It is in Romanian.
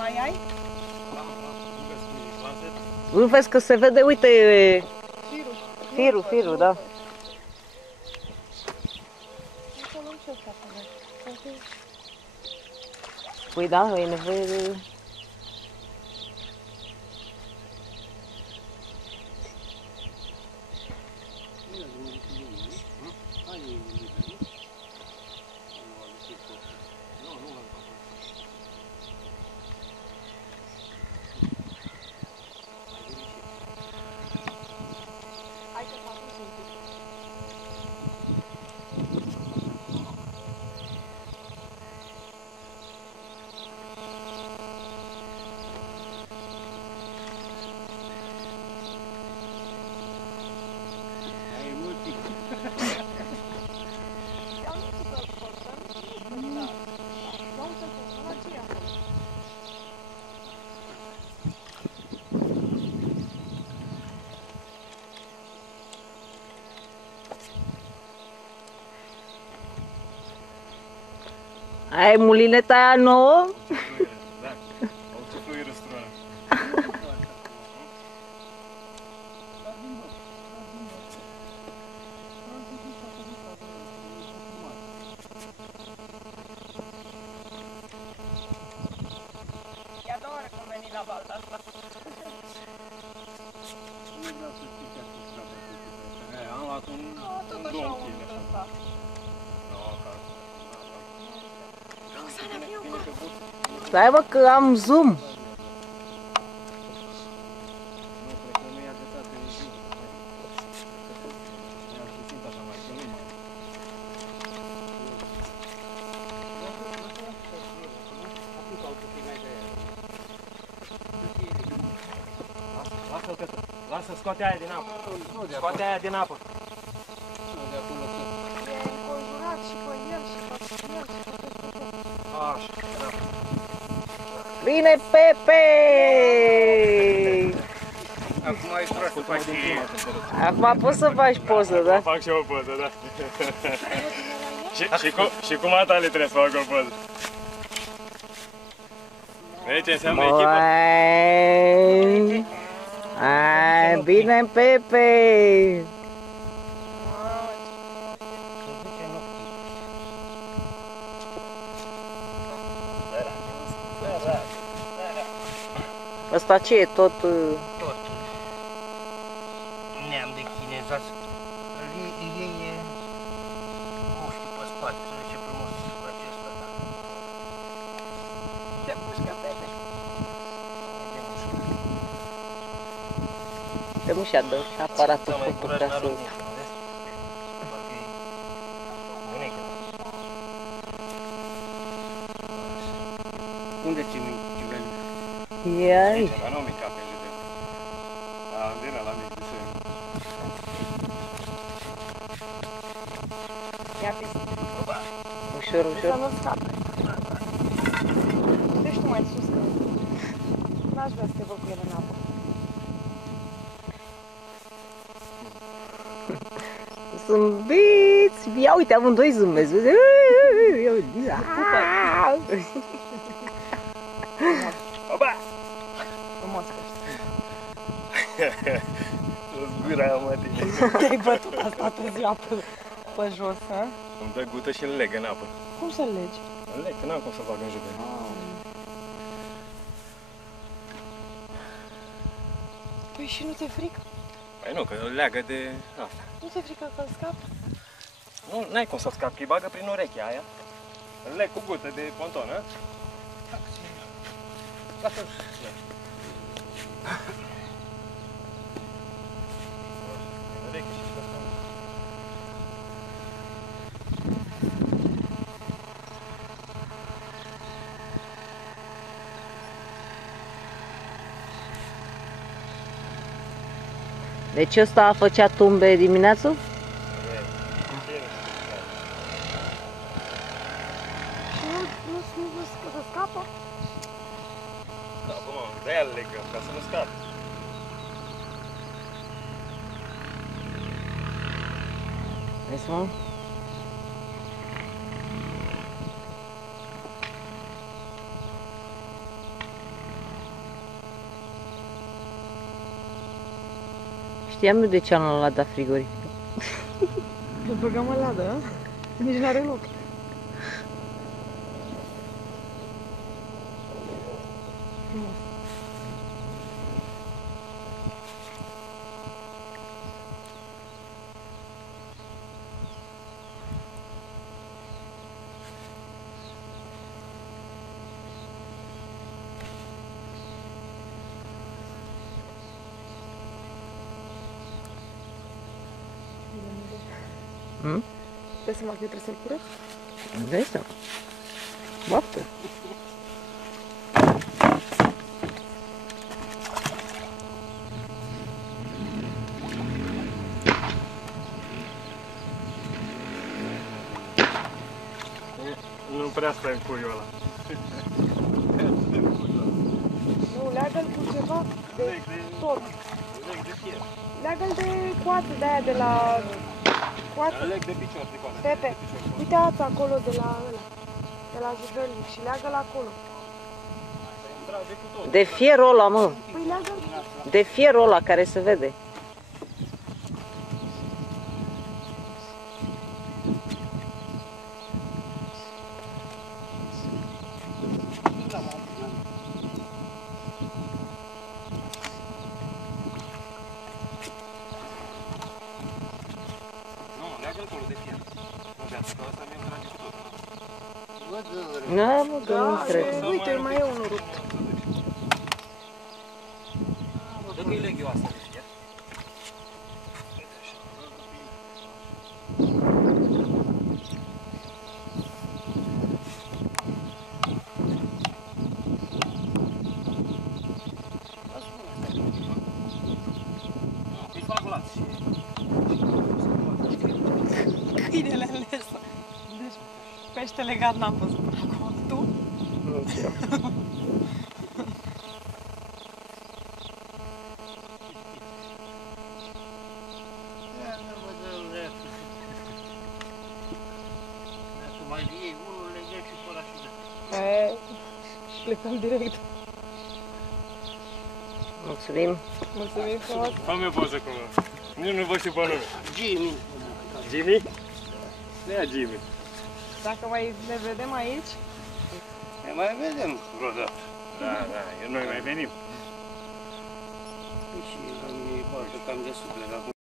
mai ai? Nu vezi că se vede, uite, firul, da. Păi da, e nevoie de... Ai mulineta aia nouă? Da, au ce fluieră strună. E a doua oară că am venit la balta asta. Am luat un 2 kg așa. Stai mă că am zoom. Nu, cred că nu i-a găsat în zi. Mi-am simțit așa mai că nu mai. Lasă-l, Petre. Lasă, scoate aia din apă. Scoate aia din apă. E înconjurat și pe el și pe el și pe el. Așa, da. Bine, Pepe! Acum ai tras să faci Acum poți să faci poză, da? fac și eu o poză, da. Și cu matale trebuie să fac o poză. Vezi ce înseamnă echipă? Ai, bine, Pepe! Ăsta ce e? Tot... Tot. Neam de chinezați. Ei e... Mușchi pe spate, să zice frumos acesta, da. Te mușcă, Pepe. Te mușea, dă și aparatul Da, mai făcut curaj ca n-ar să... nimic, vezi? Parcă e bunica. Unde ți mi ciuvelii? E aici. Dar nu mica pe judeu. Din ăla mic de săi. Ia pe zi. Ușor, Să ușor. nu scape. Deci tu mai sus că... N-aș vrea să te văd cu el în apă. Zâmbiți! Ia uite, amândoi zâmbesc. Vezi? Ia uite. Oba! Frumos că Îți gura, mă, tine. te-ai bătut asta toată ziua pe jos, hă? Îmi dă gută și îl leg în apă. Cum să-l legi? Îl leg, că n-am cum să fac în judeu. Păi și nu te frică? Păi nu, că îl leagă de asta. Nu te frică că-l scapi? Nu, n-ai cum să scapi, că îi bagă prin urechea aia. Îl leg cu gută de ponton, hă? Lasă-l. Ureche și asta. Deci ăsta făcea tumbe dimineața? Și nu vă scapă? Da, bă, mă, de-aia îl legăm, ca să nu scape. Vezi, mă? știam eu de ce am luat la frigorific. Îl băgăm în ladă, a? Nici n-are loc. Frumos. Dai seama că eu trebuie să-l curăț? Îmi dai seama. Baftă. Nu prea stai în puiul ăla. Nu, leagă-l cu ceva de tot. Leagă-l de coață de aia de la... Coață. Leg de picior, de coadă. Pepe, uite ața acolo de la ăla. De la juvelnic și leagă-l acolo. De fierul ăla, mă. Păi leagă-l. De fierul ăla care se vede. Nu, leagă-l acolo de fier. Nu de asta, că ăsta mi-e trage cu tot. Da, mă, că nu cred. Uite, mai e unul rupt. Dă că-i leg eu asta de fier. Îi fac laț și... Câinele ales. Deci, pește legat n-am văzut până acum. Tu? Nu știu. Dacă mai iei unul, legea și pe ăla și de. Plecăm direct. Mulțumim. Mulțumim frumos. Fă-mi o poză cu mă. Nici nu vă știu pe nume. Jimmy. Jimmy? Nu e Jimmy. Dacă mai ne vedem aici, Ne mai vedem vreodată. Da, da, noi mai venim. Și am cam de suflet acum.